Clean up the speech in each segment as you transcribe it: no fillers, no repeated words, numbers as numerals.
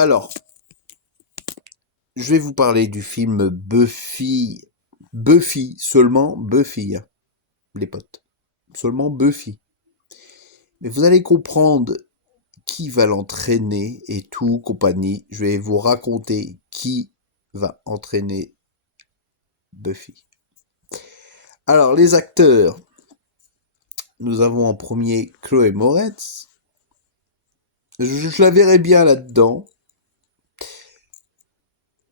Alors, je vais vous parler du film Buffy. Buffy, seulement Buffy, hein, les potes. Seulement Buffy. Mais vous allez comprendre qui va l'entraîner et tout, compagnie. Je vais vous raconter qui va entraîner Buffy. Alors, les acteurs. Nous avons en premier Chloé Moretz. Je la verrai bien là-dedans.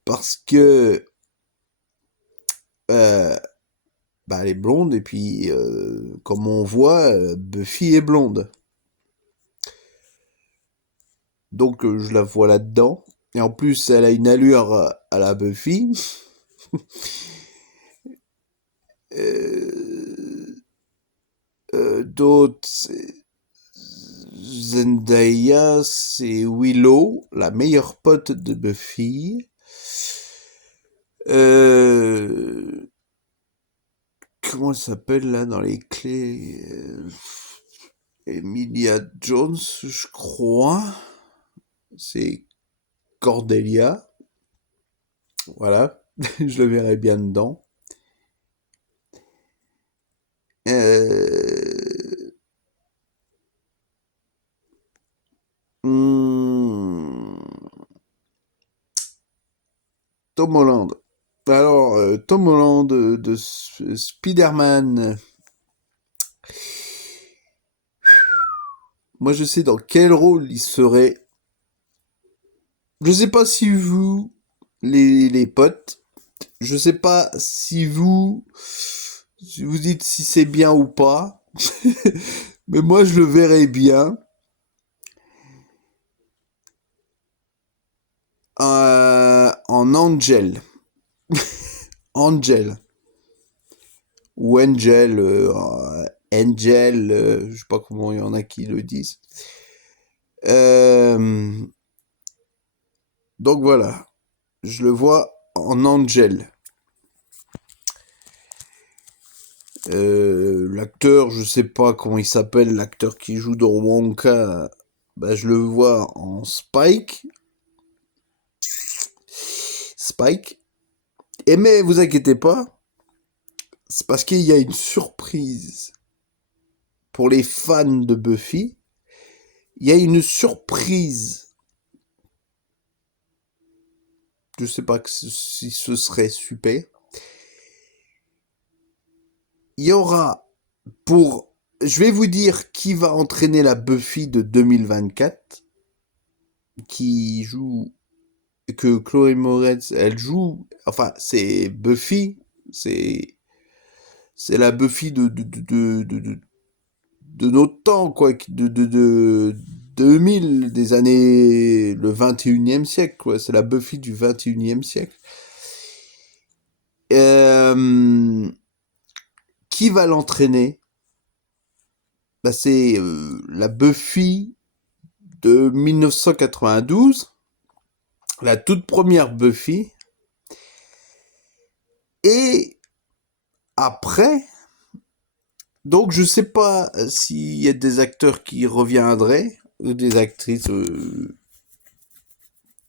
Parce que elle est blonde et puis comme on voit, Buffy est blonde. Donc je la vois là-dedans. Et en plus, elle a une allure à la Buffy. D'autres, Zendaya, c'est Willow, la meilleure pote de Buffy. Comment elle s'appelle là dans les clés Emilia Jones, je crois. C'est Cordelia. Voilà, je le verrai bien dedans. Hmm, Tom Holland. Alors, Tom Holland de Spider-Man. Moi, je sais dans quel rôle il serait. Je sais pas si vous, les potes, je sais pas si vous dites si c'est bien ou pas. Mais moi, je le verrais bien en Angel. Angel. Ou Angel. Angel. Je sais pas comment il y en a qui le disent. Donc voilà. Je le vois en Angel. L'acteur, je sais pas comment il s'appelle, l'acteur qui joue dans Wonka, je le vois en Spike. Spike. Et mais vous inquiétez pas, c'est parce qu'il y a une surprise pour les fans de Buffy. Il y a une surprise. Je sais pas si ce serait super. Il y aura pour... Je vais vous dire qui va entraîner la Buffy de 2024. Qui joue... Que Chloé Moretz, elle joue... Enfin, c'est Buffy. C'est la Buffy de notre temps, quoi. De 2000, des années... Le 21e siècle, quoi. C'est la Buffy du 21e siècle. Qui va l'entraîner? C'est la Buffy de 1992, la toute première Buffy. Et après, donc je sais pas s'il y a des acteurs qui reviendraient, ou des actrices.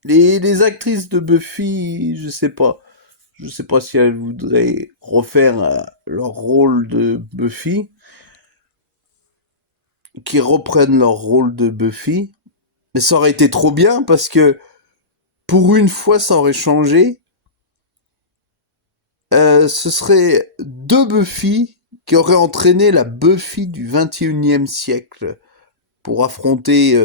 Les actrices de Buffy, je sais pas. Je sais pas si elles voudraient refaire leur rôle de Buffy, qui reprennent leur rôle de Buffy. Mais ça aurait été trop bien parce que pour une fois, ça aurait changé. Ce serait deux Buffy qui auraient entraîné la Buffy du 21e siècle pour affronter...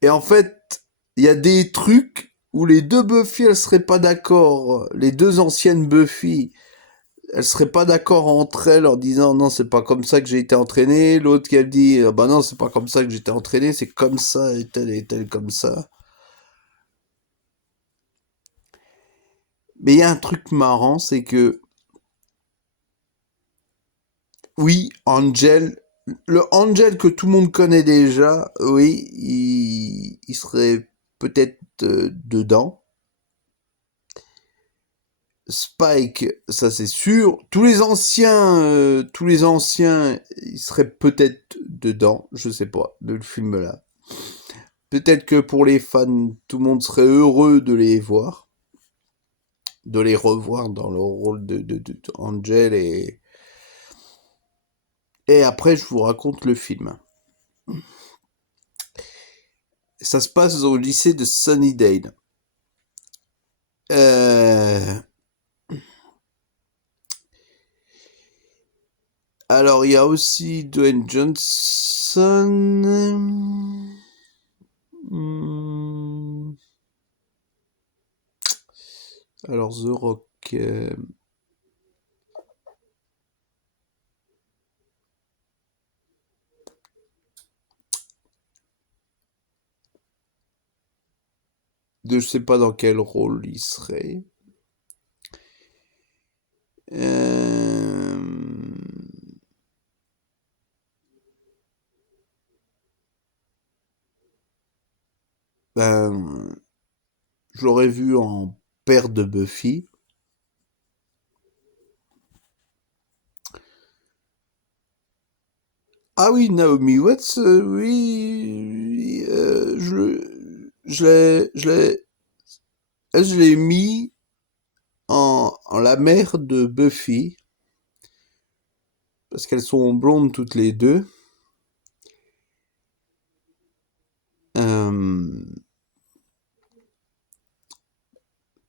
Et en fait, il y a des trucs où les deux Buffy, elles seraient pas d'accord. Les deux anciennes Buffy, elles seraient pas d'accord entre elles en disant non, c'est pas comme ça que j'ai été entraîné. L'autre qui elle dit bah non, c'est pas comme ça que j'étais entraîné, c'est comme ça et tel comme ça. Mais il y a un truc marrant, c'est que oui, Angel, le Angel que tout le monde connaît déjà, oui, il serait peut-être dedans. Spike, ça c'est sûr. Tous les anciens, ils seraient peut-être dedans, je sais pas, de le film là. peut-être que pour les fans, tout le monde serait heureux de les voir, de les revoir dans le rôle de Angel et après je vous raconte le film. Ça se passe au lycée de Sunnydale. Alors, il y a aussi Dwayne Johnson. Hmm. Alors, The Rock. Je sais pas dans quel rôle il serait. Ben, je l'aurais vu en père de Buffy. Ah oui, Naomi Watts, oui, je l'ai mis en la mère de Buffy, parce qu'elles sont blondes toutes les deux.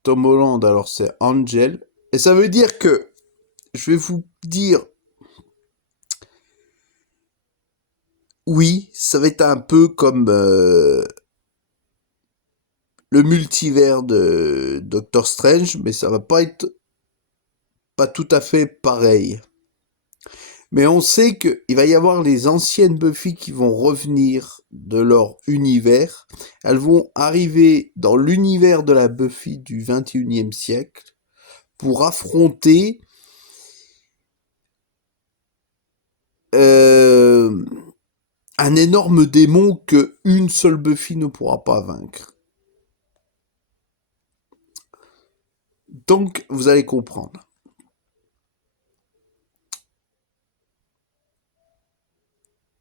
Tom Holland, alors c'est Angel. Et ça veut dire que, je vais vous dire, oui, ça va être un peu comme le multivers de Doctor Strange, mais ça va pas être pas tout à fait pareil. Mais on sait qu'il va y avoir les anciennes Buffy qui vont revenir de leur univers. Elles vont arriver dans l'univers de la Buffy du 21e siècle pour affronter un énorme démon que une seule Buffy ne pourra pas vaincre. Donc, vous allez comprendre.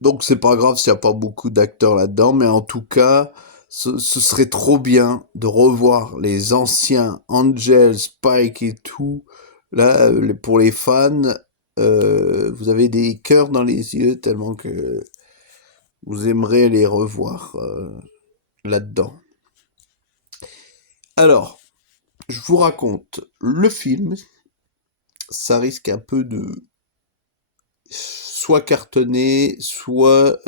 Donc, c'est pas grave s'il n'y a pas beaucoup d'acteurs là-dedans, mais en tout cas, ce serait trop bien de revoir les anciens Angel, Spike et tout. Là, pour les fans, vous avez des cœurs dans les yeux tellement que vous aimerez les revoir là-dedans. Alors, je vous raconte le film. Ça risque un peu de soit cartonner, soit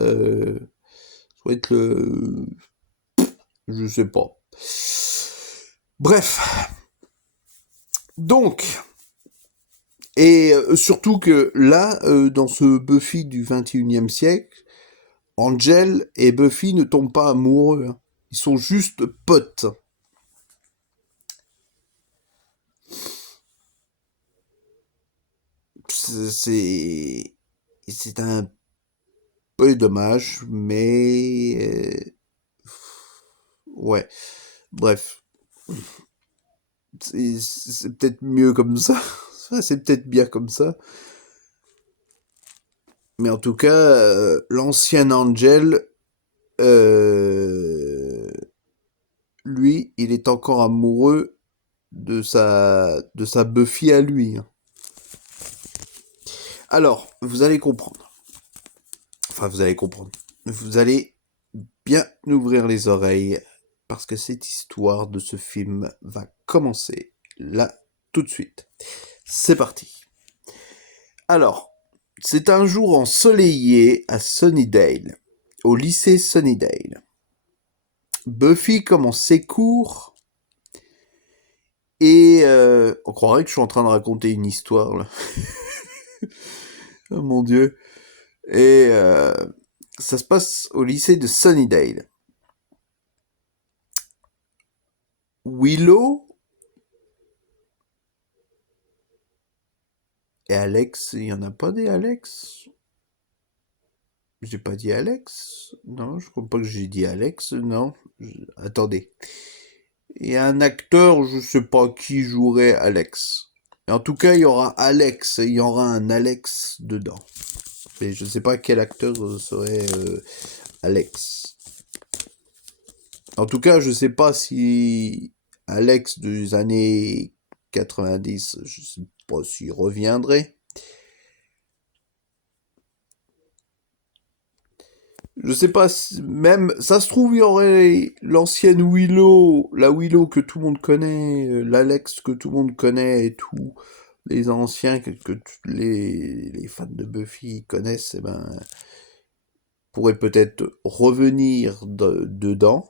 être le... Je sais pas. Bref. Donc, et surtout que là, dans ce Buffy du 21e siècle, Angel et Buffy ne tombent pas amoureux. Hein. Ils sont juste potes. C'est un peu dommage, mais ouais. Bref, c'est peut-être mieux comme ça. C'est peut-être bien comme ça. Mais en tout cas, l'ancien Angel, lui, il est encore amoureux de sa Buffy à lui. Hein. Alors, vous allez comprendre. Enfin, vous allez comprendre. Vous allez bien ouvrir les oreilles parce que cette histoire de ce film va commencer là tout de suite. C'est parti. Alors, c'est un jour ensoleillé à Sunnydale, au lycée Sunnydale. Buffy commence ses cours et on croirait que je suis en train de raconter une histoire là. Oh mon dieu. Et ça se passe au lycée de Sunnydale. Willow et Alex, il y en a pas des Alex? J'ai pas dit Alex? Non, je crois pas que j'ai dit Alex. Non, attendez. Il y a un acteur, je sais pas qui jouerait Alex. Et en tout cas, il y aura Alex, il y aura un Alex dedans. Et je sais pas quel acteur serait Alex. En tout cas, je sais pas si Alex des années 90, je sais pas s'il reviendrait. Je sais pas, même, ça se trouve, il y aurait l'ancienne Willow, la Willow que tout le monde connaît, l'Alex que tout le monde connaît et tout, les anciens les fans de Buffy connaissent, eh ben, pourraient peut-être revenir dedans,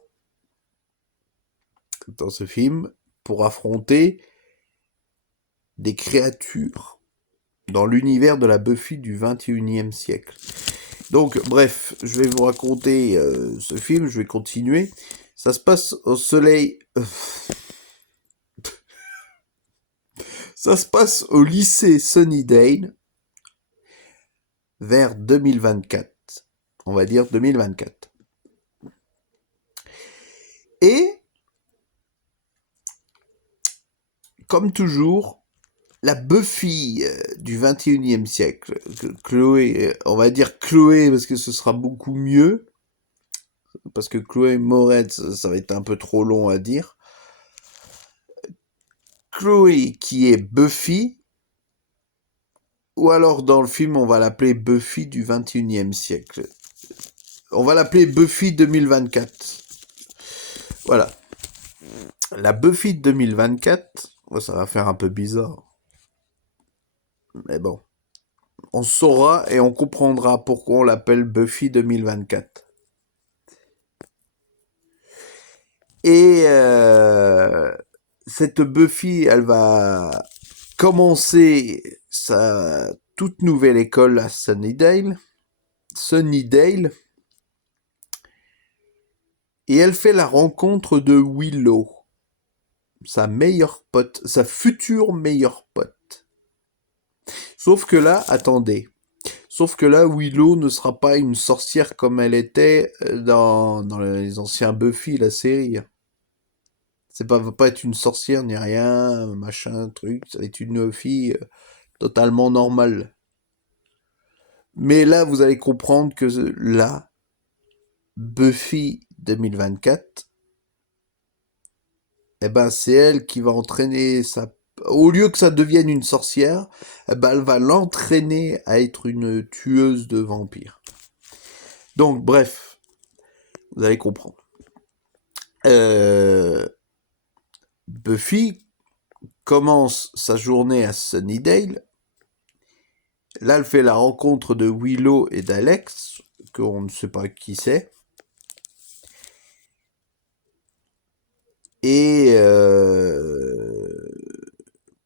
dans ce film, pour affronter des créatures dans l'univers de la Buffy du 21e siècle. Donc, bref, je vais vous raconter ce film, je vais continuer. Ça se passe au soleil. Ça se passe au lycée Sunnydale vers 2024. On va dire 2024. Et, comme toujours, la Buffy du 21e siècle, Chloé, on va dire Chloé parce que ce sera beaucoup mieux, parce que Chloé Moretz, ça va être un peu trop long à dire. Chloé qui est Buffy, ou alors dans le film on va l'appeler Buffy du 21e siècle. On va l'appeler Buffy 2024. Voilà. La Buffy de 2024, ça va faire un peu bizarre. Mais bon. On saura et on comprendra pourquoi on l'appelle Buffy 2024. Et cette Buffy, elle va commencer sa toute nouvelle école à Sunnydale. Et elle fait la rencontre de Willow, sa meilleure pote, sa future meilleure pote. Sauf que là, attendez. Sauf que là, Willow ne sera pas une sorcière comme elle était dans les anciens Buffy, la série. Va pas être une sorcière ni rien, machin, truc. Ça va être une fille totalement normale. Mais là, vous allez comprendre que là, Buffy 2024, eh ben, c'est elle qui va entraîner sa... Au lieu que ça devienne une sorcière, eh ben, elle va l'entraîner à être une tueuse de vampires. Donc, bref, vous allez comprendre. Buffy commence sa journée à Sunnydale. Là, elle fait la rencontre de Willow et d'Alex, qu'on ne sait pas qui c'est. Et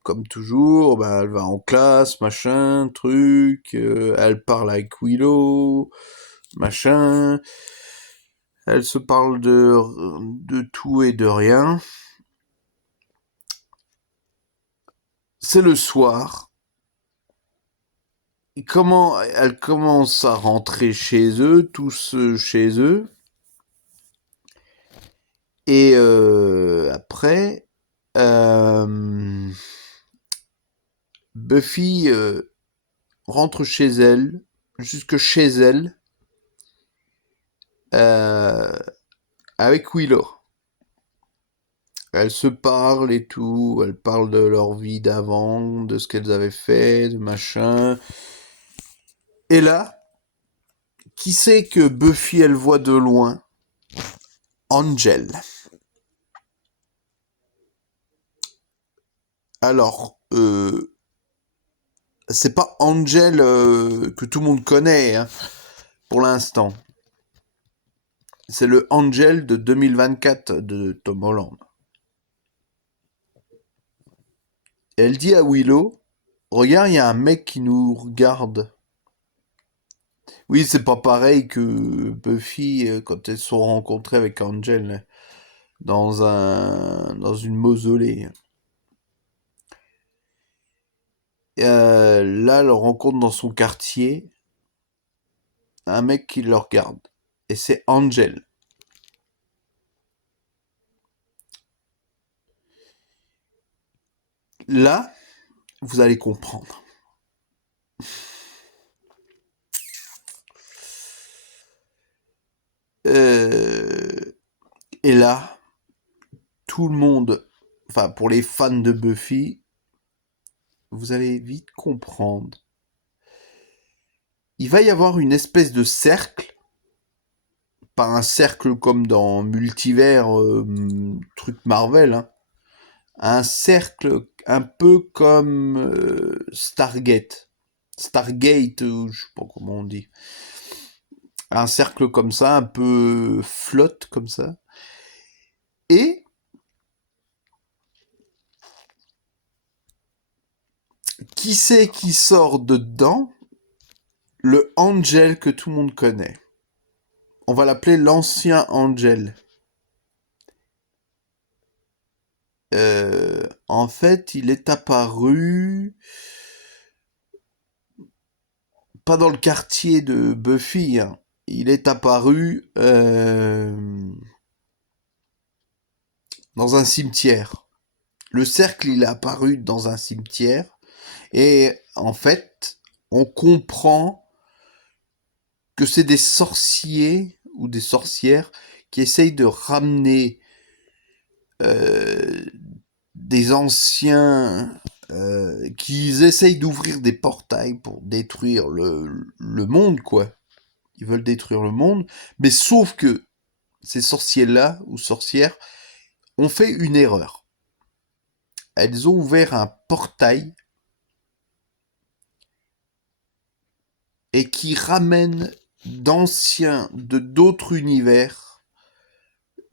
comme toujours, bah, elle va en classe, machin, truc, elle parle avec Willow, machin, elle se parle de tout et de rien. C'est le soir. Et comment elle commence à rentrer chez eux, tous chez eux. Et après, Buffy rentre chez elle, jusque chez elle, euh, avec Willow. Elles se parlent et tout, elles parlent de leur vie d'avant, de ce qu'elles avaient fait, de machin. Et là, qui sait que Buffy, elle voit de loin? Angel. Alors, c'est pas Angel que tout le monde connaît, hein, pour l'instant. C'est le Angel de 2024 de Tom Holland. Et elle dit à Willow, regarde, il y a un mec qui nous regarde. Oui, c'est pas pareil que Buffy quand elles se sont rencontrées avec Angel dans une mausolée. Là, elle rencontre dans son quartier un mec qui le regarde. Et c'est Angel. Là, vous allez comprendre. Euh, Et là, tout le monde, enfin pour les fans de Buffy, vous allez vite comprendre. Il va y avoir une espèce de cercle, pas un cercle comme dans Multivers, truc Marvel, hein. Un cercle un peu comme Stargate. Stargate, je sais pas comment on dit. Un cercle comme ça, un peu flotte comme ça. Et qui c'est qui sort dedans? Le Angel que tout le monde connaît. On va l'appeler l'ancien Angel. En fait, il est apparu pas dans le quartier de Buffy, hein. Il est apparu dans un cimetière. Le cercle, il est apparu dans un cimetière. Et en fait, on comprend que c'est des sorciers ou des sorcières qui essayent de ramener euh, des anciens qui essayent d'ouvrir des portails pour détruire le monde, quoi. Ils veulent détruire le monde, mais sauf que ces sorciers-là ou sorcières ont fait une erreur. Elles ont ouvert un portail et qui ramène d'anciens, de d'autres univers,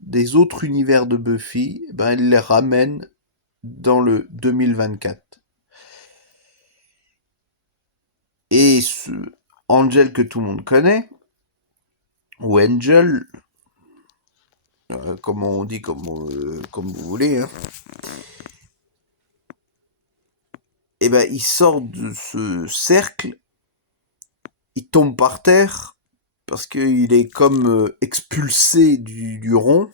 des autres univers de Buffy, ben elles les ramènent dans le 2024. Et ce Angel que tout le monde connaît, ou Angel, comme on dit, comme vous voulez, hein, et ben il sort de ce cercle, il tombe par terre, parce qu'il est comme expulsé du rond.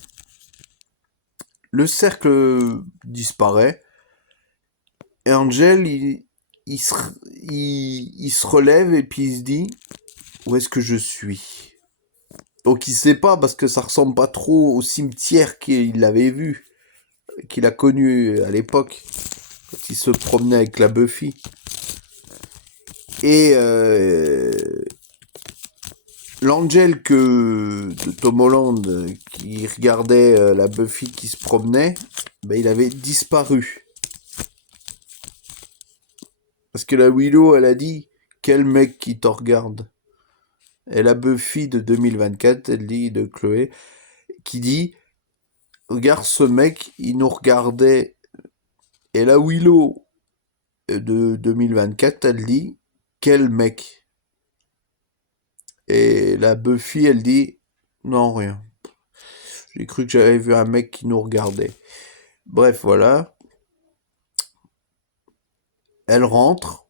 Le cercle disparaît, et Angel, il, se, il se relève et puis il se dit, où est-ce que je suis? Donc il sait pas parce que ça ressemble pas trop au cimetière qu'il avait vu, qu'il a connu à l'époque, quand il se promenait avec la Buffy. Et l'Angel de Tom Holland qui regardait la Buffy qui se promenait, ben, il avait disparu. Parce que la Willow, elle a dit, quel mec qui te regarde? Et la Buffy de 2024, elle dit, de Chloé, qui dit, regarde ce mec, il nous regardait. Et la Willow de 2024, elle dit, quel mec? Et la Buffy, elle dit, non, rien. J'ai cru que j'avais vu un mec qui nous regardait. Bref, voilà. Elles rentrent.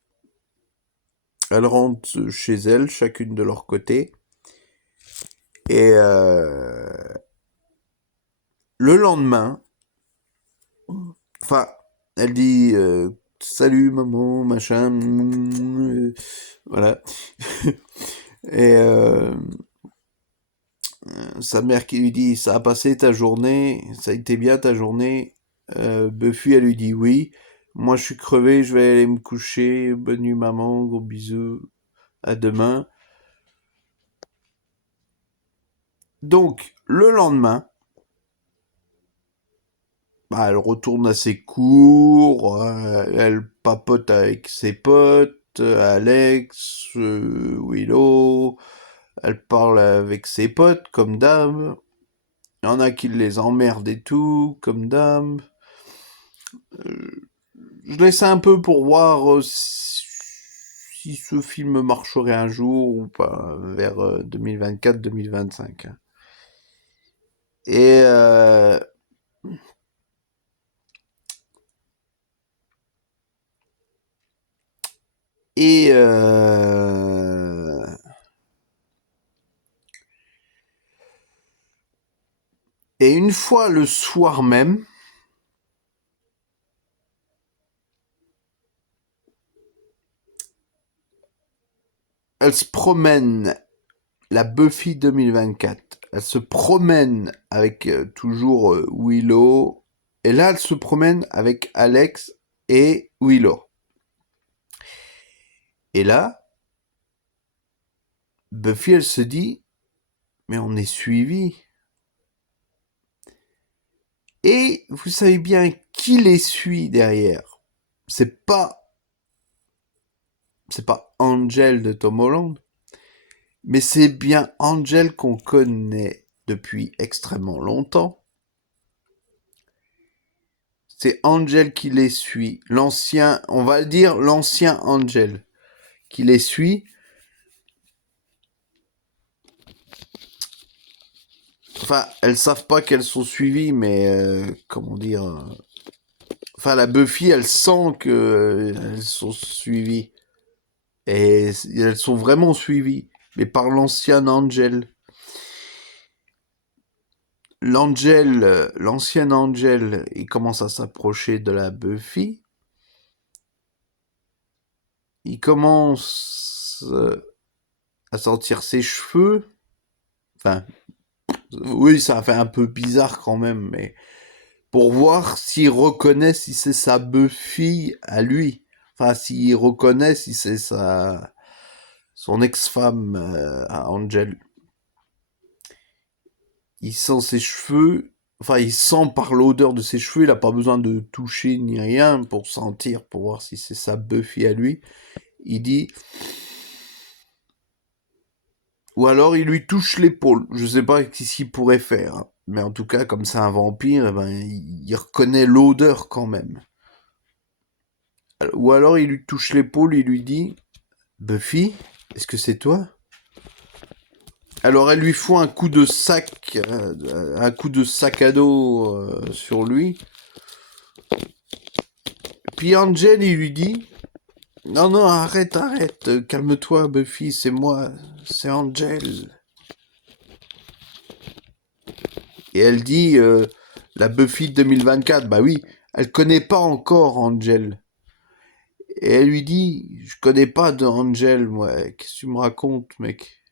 Elles rentrent chez elles, chacune de leur côté. Et le lendemain, enfin, elle dit salut maman, machin, voilà. Et sa mère qui lui dit ça a passé ta journée, ça a été bien ta journée. Buffy elle lui dit oui. Moi je suis crevé, je vais aller me coucher. Bonne nuit maman, gros bisous, à demain. Donc le lendemain, bah, elle retourne à ses cours, elle papote avec ses potes, Alex, Willow, elle parle avec ses potes, comme d'hab. Il y en a qui les emmerdent et tout, comme d'hab. Je laisse un peu pour voir si ce film marcherait un jour ou pas, vers 2024-2025. Et et et une fois le soir même, elle se promène, la Buffy 2024. elle se promène avec toujours Willow, et là elle se promène avec Alex et Willow. Et là, Buffy elle se dit, mais on est suivi. Et vous savez bien qui les suit derrière. C'est pas Angel de Tom Holland, mais c'est bien Angel qu'on connaît depuis extrêmement longtemps. C'est Angel qui les suit, l'ancien, on va dire l'ancien Angel qui les suit. Enfin, elles savent pas qu'elles sont suivies, mais comment dire. Enfin, la Buffy, elle sent que elles sont suivies. Et elles sont vraiment suivies, mais par l'ancien Angel. L'ancien Angel, il commence à s'approcher de la Buffy. Il commence à sortir ses cheveux. Enfin, oui, ça fait un peu bizarre quand même, mais pour voir s'il reconnaît si c'est sa Buffy à lui. Enfin, s'il reconnaît si c'est son ex-femme à Angel. Il sent ses cheveux, enfin il sent par l'odeur de ses cheveux, il n'a pas besoin de toucher ni rien pour sentir, pour voir si c'est sa Buffy à lui. Il dit... Ou alors il lui touche l'épaule, je sais pas ce qu'il pourrait faire, hein. Mais en tout cas, comme c'est un vampire, eh ben, il reconnaît l'odeur quand même. Ou alors il lui touche l'épaule, il lui dit « Buffy, est-ce que c'est toi ?» Alors elle lui fout un coup de sac à dos sur lui. Puis Angel, il lui dit « Non, non, arrête, calme-toi Buffy, c'est moi, c'est Angel. » Et elle dit la Buffy de 2024, bah oui, elle connaît pas encore Angel. Et elle lui dit, je connais pas d'Angel, moi, qu'est-ce que tu me racontes, mec?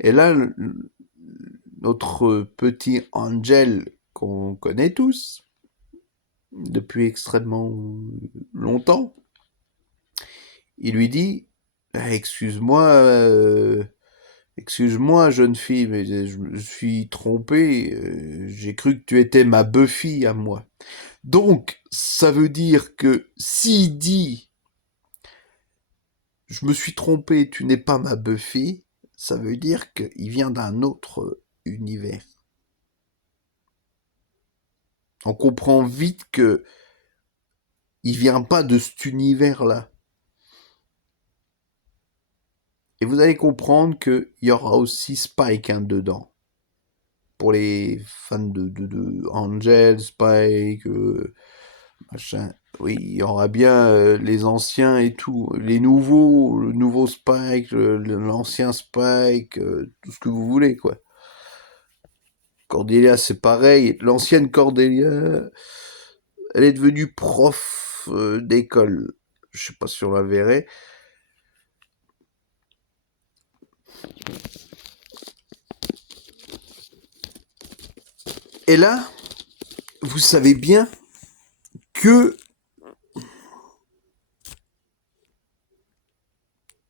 Et là, notre petit Angel qu'on connaît tous, depuis extrêmement longtemps, il lui dit, excuse-moi, jeune fille, mais je me suis trompé, j'ai cru que tu étais ma Buffy à moi. Donc, ça veut dire que s'il dit « Je me suis trompé, tu n'es pas ma Buffy », ça veut dire qu'il vient d'un autre univers. On comprend vite que il vient pas de cet univers-là. Et vous allez comprendre qu'il y aura aussi Spike dedans. Pour les fans de Angel, Spike, machin. Oui, il y aura bien les anciens et tout. Les nouveaux, le nouveau Spike, l'ancien Spike, tout ce que vous voulez, quoi. Cordelia, c'est pareil. L'ancienne Cordelia, elle est devenue prof d'école. Je sais pas si on la verrait. Et là, vous savez bien que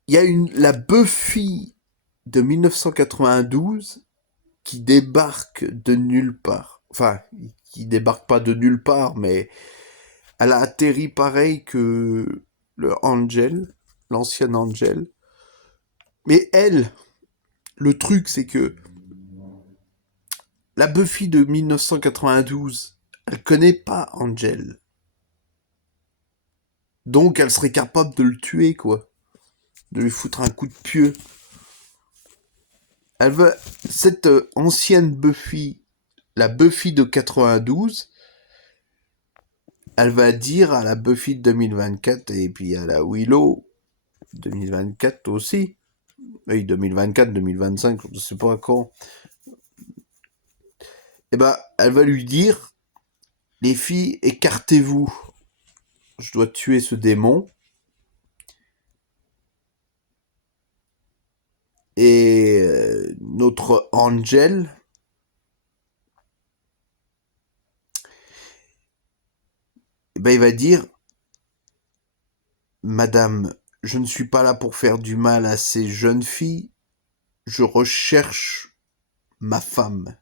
il y a la Buffy de 1992 qui débarque de nulle part. Enfin, qui débarque pas de nulle part, mais elle a atterri pareil que le Angel, l'ancien Angel. Mais elle, le truc, c'est que la Buffy de 1992, elle connaît pas Angel. Donc elle serait capable de le tuer, quoi. De lui foutre un coup de pieu. Elle veut... Cette ancienne Buffy, la Buffy de 92, elle va dire à la Buffy de 2024 et puis à la Willow 2024 aussi. Oui, 2024, 2025, je ne sais pas quand. Eh ben, elle va lui dire, les filles, écartez-vous. Je dois tuer ce démon. Et notre Angel, ben, il va dire, Madame, je ne suis pas là pour faire du mal à ces jeunes filles, je recherche ma femme.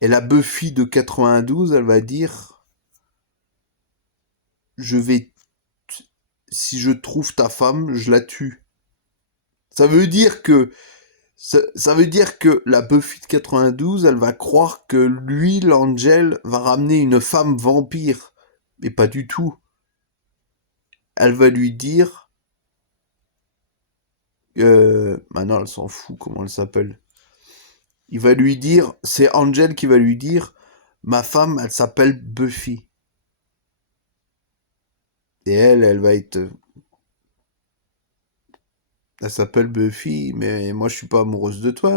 Et la Buffy de 92, elle va dire, je vais, si je trouve ta femme, je la tue. Ça veut dire que ça veut dire que la Buffy de 92, elle va croire que lui, l'Angel, va ramener une femme vampire. Mais pas du tout. Elle va lui dire... maintenant, elle s'en fout, comment elle s'appelle. Il va lui dire... C'est Angel qui va lui dire... Ma femme, elle s'appelle Buffy. Et elle va être... Elle s'appelle Buffy, mais moi, je suis pas amoureuse de toi,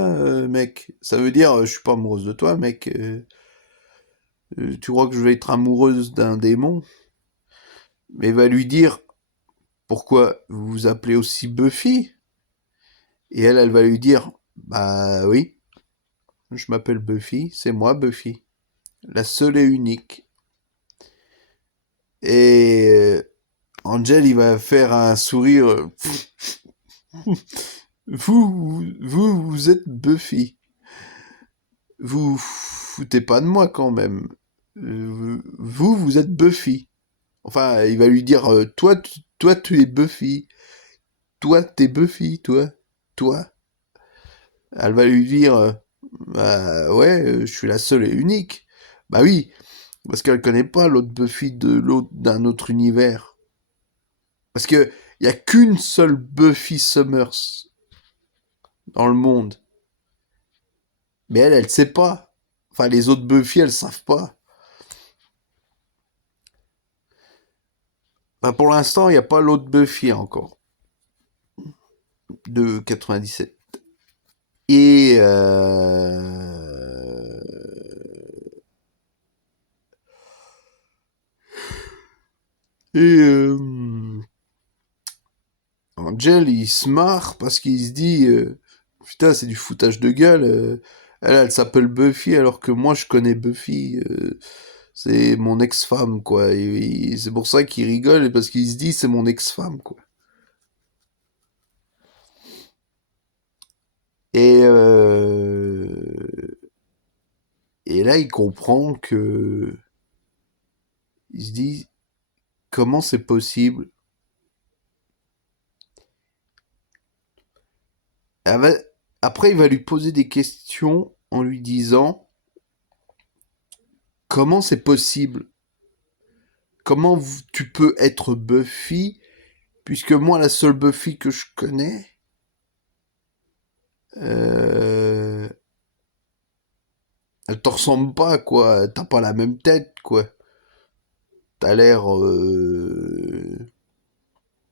mec. Ça veut dire, je suis pas amoureuse de toi, mec. Tu crois que je vais être amoureuse d'un démon? Mais il va lui dire, pourquoi vous vous appelez aussi Buffy? Et elle va lui dire, bah oui, je m'appelle Buffy, c'est moi Buffy, la seule et unique. Et Angel, il va faire un sourire. Vous êtes Buffy. Vous foutez pas de moi quand même. Vous êtes Buffy. Enfin, il va lui dire, toi, tu es Buffy. Toi, t'es Buffy, toi. Toi. Elle va lui dire, bah ouais, je suis la seule et unique. Bah oui, parce qu'elle connaît pas l'autre Buffy de l'autre d'un autre univers. Parce que y a qu'une seule Buffy Summers dans le monde. Mais elle sait pas. Enfin, les autres Buffy, elles savent pas. Enfin, pour l'instant, il n'y a pas l'autre Buffy encore. De 97. Et et Angel, il se marre parce qu'il se dit putain, c'est du foutage de gueule. Elle s'appelle Buffy alors que moi je connais Buffy. C'est mon ex-femme, quoi. Et c'est pour ça qu'il rigole, parce qu'il se dit c'est mon ex-femme, quoi. Et, et là, il comprend que. Il se dit comment c'est possible. Après, il va lui poser des questions en lui disant comment c'est possible. Comment tu peux être Buffy, puisque moi, la seule Buffy que je connais, euh, elle te ressemble pas, quoi. T'as pas la même tête, quoi. T'as l'air